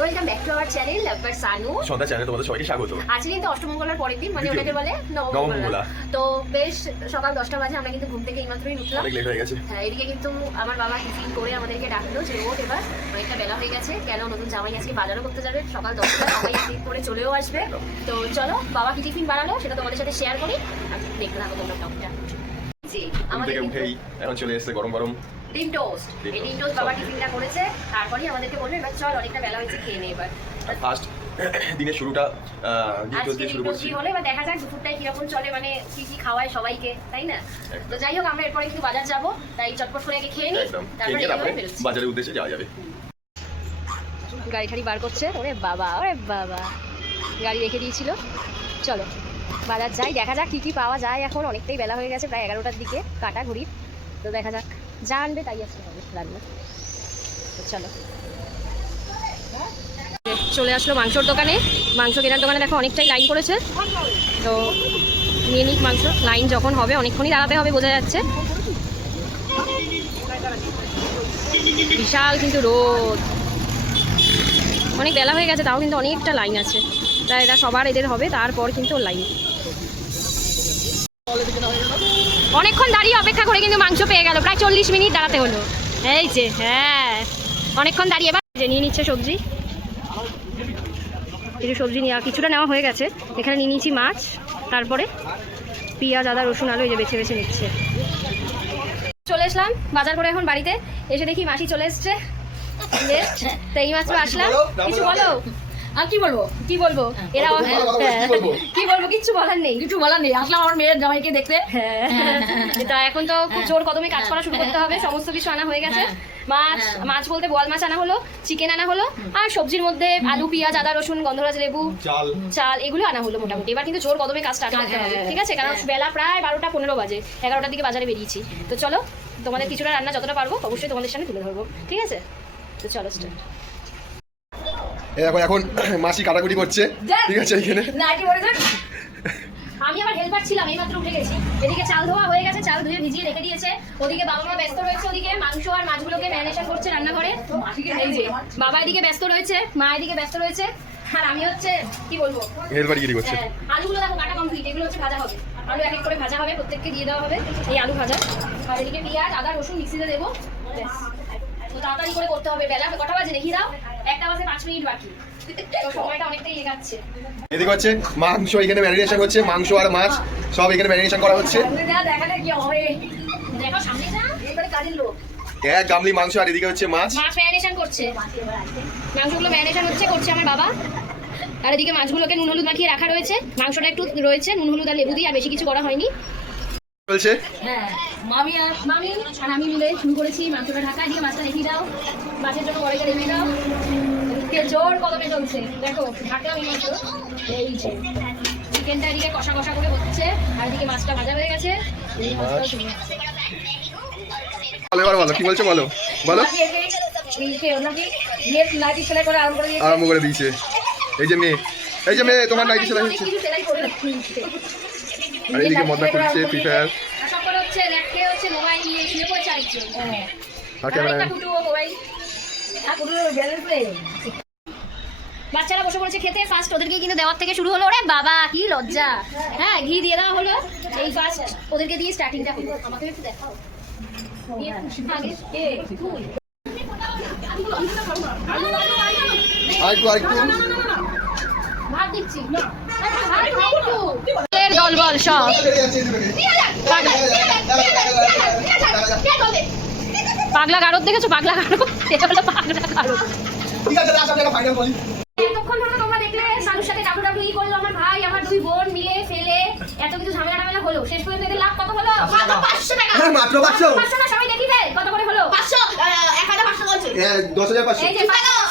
Welcome back to our channel লাভবার সানু। সন্ধ্যা চ্যানেলে তোমাদের সবাইকে স্বাগত। আজকে কিন্তু অষ্টমঙ্গলার পরের দিন, মানে ওটাকে বলে নবমঙ্গলা। তো বেশ সকাল 10টা বাজে, আমরা কিন্তু ঘুম থেকে এইমাত্রই উঠলাম। অনেক লেট হয়ে গেছে। হ্যাঁ, এদিকে কিন্তু আমার বাবা টিফিন করে আমাদেরকে ডাকলো যে ওঠ এবার, অনেকটা বেলা হয়ে গেছে। কেন নতুন জামাই আজকে বাজারও করতে যাবে সকাল 10টা, সবাই টিফিন করে চলেও আসবে। তো চলো বাবা কি টিফিন বানালো সেটা তোমাদের সাথে শেয়ার করি, আর দেখতে থাকো তোমরা ব্লগটা। জি, আমাদের উঠেই এখন চলে এসেছে গরম গরম ডিম টোস্ট। এই ডিম টোস্ট বাবা টিফিনটা করেছে, তারপরেই আমাদেরকে বললো এবার চল অনেকটা বেলা হয়েছে, খেয়ে নে এবার। ফার্স্ট দিনের শুরুটা ডিম টোস্ট দিয়ে শুরু করছি। হলো এবার দেখা যাক দুপুরটাই কিরকম চলে, মানে কি কি খাওয়ায় সবাইকে, তাই না? তো যাই হোক, আমরা এরপরে কিন্তু বাজার যাবো, তাই চটপট করে আগে খেয়ে নিই, তারপরে বাজারের উদ্দেশ্যে যাওয়া যাবে। গাড়ি ঠাড়ি বার করছে, ওরে বাবা ওরে বাবা, গাড়ি রেখে দিয়েছিল। চলো বাজার যাই, দেখা যাক কি কি পাওয়া যায়। এখন অনেকটাই বেলা হয়ে গেছে, প্রায় 11টার দিকে কাটা ঘড়ির। তো দেখা যাক, যা আনবে তাই আসতে হবে রান্না। তো চলো, চলে আসলো মাংসর দোকানে। মাংস কেনার দোকানে দেখো অনেকটাই লাইন পড়েছে, তো নিয়ে নিক মাংস। লাইন যখন হবে অনেকক্ষণই দাঁড়াতে হবে বোঝা যাচ্ছে। বিশাল কিন্তু রোদ, অনেক বেলা হয়ে গেছে, তাও কিন্তু অনেকটা লাইন আছে। তাই এটা সবার এদের হবে, তারপর কিন্তু লাইন। অনেকক্ষণ দাঁড়িয়ে অপেক্ষা করে কিন্তু মাংস পেয়ে গেল, প্রায় 40 মিনিট দাঁড়াতে হলো। এই যে হ্যাঁ, অনেকক্ষণ দাঁড়িয়ে এবার যে নিয়ে নিচ্ছে সবজি। কিছু সবজি নেওয়া, কিছুটা নেওয়া হয়ে গেছে। এখানে নিয়ে নিয়েছি মাছ, তারপরে পেঁয়াজ আদা রসুন আলু এই যে বেছে বেছে নিচ্ছে। চলে আসলাম বাজার করে, এখন বাড়িতে এসে দেখি মাসি চলে এসছে। তো এই মাত্র আসলাম, কিছু বলো। আর কি বলবো কি বলবো, এরা কি বলবো, কিচ্ছু বলার নেই, কিছু বলার নেই। আসলাম আমার মেয়ের জামাইকে দেখতে। তা এখন তো খুব জোর কদমে কাজ করা শুরু করতে হবে। সমস্ত কিছু আনা হয়ে গেছে। মাছ বলতে বোয়াল মাছ আনা হলো, চিকেন আনা হলো, আর সবজির মধ্যে আলু পেঁয়াজ আদা রসুন গন্ধরাজ লেবু চাল এগুলো আনা হলো মোটামুটি। এবার কিন্তু জোর কদমে কাজ স্টার্ট করতে হবে, ঠিক আছে? কারণ বেলা প্রায় 12টা 15 বাজে, 11টার দিকে বাজারে বেরিয়েছি। তো চলো, তোমাদের কিছুটা রান্না যতটা পারবো অবশ্যই তোমাদের সামনে তুলে ধরবো, ঠিক আছে? তো চলো স্টার্ট। দেখো এখন মাসি কাটাকুটি করছে, ঠিক আছে? এখানে আমি আবার হেল্পার ছিলাম, এইমাত্র উঠে গেছি। এদিকে চাল ধোয়া হয়ে গেছে, চাল ধুয়ে ভিজিয়ে রেখে দিয়েছে। ওদিকে বাবা মা ব্যস্ত রয়েছে, ওদিকে মাংস আর মাছগুলোকে ম্যারিনেশন করছে রান্নাঘরে। এই যে বাবা এদিকে ব্যস্ত রয়েছে, মা এদিকে ব্যস্ত রয়েছে, আর আমি হচ্ছে কি বলবো হেল্পারগিরি করছে। আলুগুলো দেখো কাটা কমপ্লিট, এগুলো হচ্ছে ভাজা হবে। আলু এক এক করে ভাজা হবে, প্রত্যেককে দিয়ে দেওয়া হবে এই আলু ভাজা। আর এদিকে পেঁয়াজ আদা রসুন মিক্সিতে দেবো। তো তাড়াতাড়ি করে করতে হবে। বেলা কটা বাজে দেখি দাও, 1টা বাজে 5 মিনিট বাকি, তো সময়টা অনেকটাই এগাচ্ছে। এদিকে হচ্ছে মাংস, এখানে ম্যারিনেশন হচ্ছে, মাংস আর মাছ সব এখানে ম্যারিনেশন করা হচ্ছে। দেখো সামনে যা, এবারে কাজের লোক। এক গামলি মাংস, আর এদিকে হচ্ছে মাছ ম্যারিনেশন করছে। মাংসগুলো ম্যারিনেশন করছে আমার বাবা। আর এদিকে মাছগুলোকে নুন হলুদ মাখিয়ে রাখা রয়েছে, মাংসটা একটু রয়েছে নুন হলুদ আর লেবু দিয়ে, আর বেশি কিছু করা হয়নি। চলছে হ্যাঁ, মামি আর আমি মিলে শুরু করেছি মাংসটা ঢাকা দিয়ে। মাছটা রেখে দাও, মাছের জন্য কড়াইটা রেখে দাও। জোর কদমে চলছে, দেখো ঢাকলাম এই মাত্র। এই যে চিকেনটা এদিকে কষা কষা করে হচ্ছে, আর এদিকে মাছটা ভাজা হয়ে গেছে। এবার বলো কি বলছো, বলো বলো। আরম্ভ করে দিয়েছে। এই যে মেয়ে, এই যে মেয়ে তোমার নাইটি সেলাই হচ্ছে, আর এদিকে মদনা করছে ফ্রি ফায়ার। সকলে হচ্ছে ল্যাপটপে হচ্ছে মোবাইল নিয়ে শুয়ে পড়ছে আরেকজন। আর ক্যামেরা বাচ্চারা বসে পড়েছে খেতে। ফার্স্ট ওদেরকে কিন্তু দেওয়ার থেকে শুরু হলো। ওরে বাবা কি লজ্জা! হ্যাঁ, ঘি দিয়ে দেওয়া হলো। এই ফার্স্ট ওদেরকে দিয়ে স্টার্টিংটা হলো। আমাকে একটু দেখাও। ভাত দিচ্ছি, দল বল সব পাগলা গারদ দেখেছো? পাগলা গারদ, এটা হলো পাগলা গারদ। এতক্ষণ ধরে তোমরা দেখলে সানুর সাথে ডাব্লিউডাব্লিউ করলো আমার ভাই, আমার 2 বোন মিলে ফেলে এত কিছু ঝামেলা হলো। শেষ পর্যন্ত এদের লাভ কত হলো? মাত্র 500 টাকা। মাত্র 500 না, সবাই দেখিবে কত করে হলো। 500 1500 বলছে। 10500। এই যে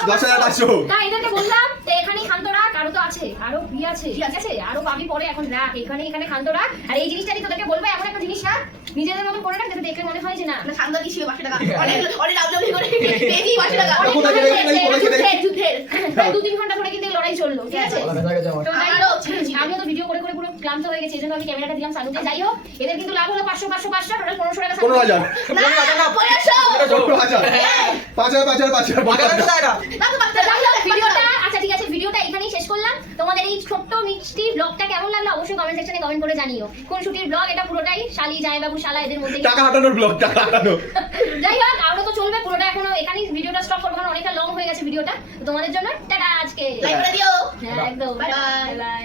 10500। তাই এদেরকে বললাম যে এখানেই খান্ত রাখ, আরো তো আছে, আরো কি আছে, ঠিক আছে, আরো পাবি পরে, এখন রাখ এখানে খান্ত রাখ। আর এই জিনিসটা কি তোদেরকে বলবো, এমন একটা জিনিস না নিজেদের মতো করে রাখ যাতে দেখে মনে হয় যে না খান্ত কি ছিল 500 টাকা। অনেক ডাব্লিউডাব্লিউ করে এই 500 টাকা যুদ্ধের 2-3 ঘন্টা ধরে কিন্তু লড়াই চললো, ঠিক আছে? তো আমিও তো ভিডিও করে করে পুরো ক্লান্ত হয়ে গেছি, এজন্য আমি ক্যামেরাটা দিলাম সানুকে। যাই হোক, এদের কিন্তু লাভ হলো 500 টোটাল 1500 টাকা। 15000 না 500 ভিডিওটা ছোট্ট মিষ্টি ব্লগটা কেমন লাগলো অবশ্যই কমেন্ট সেকশনে কমেন্ট করে জানিও। কোন শুটির ব্লগ এটা পুরোটাই শালি জামাইবাবু শালা এদের মধ্যে। টাকা হাতানোর ব্লগ, টাকা হাতানো। যাই হোক আরো তো চলবে পুরোটা, এখনো এখানেই ভিডিওটা স্টপ করবো কারণ অনেকটা লং হয়ে গেছে ভিডিওটা। তো তোমাদের জন্য টাটা আজকে। লাইক করে দিও। হ্যাঁ একদম, Bye bye. Bye bye.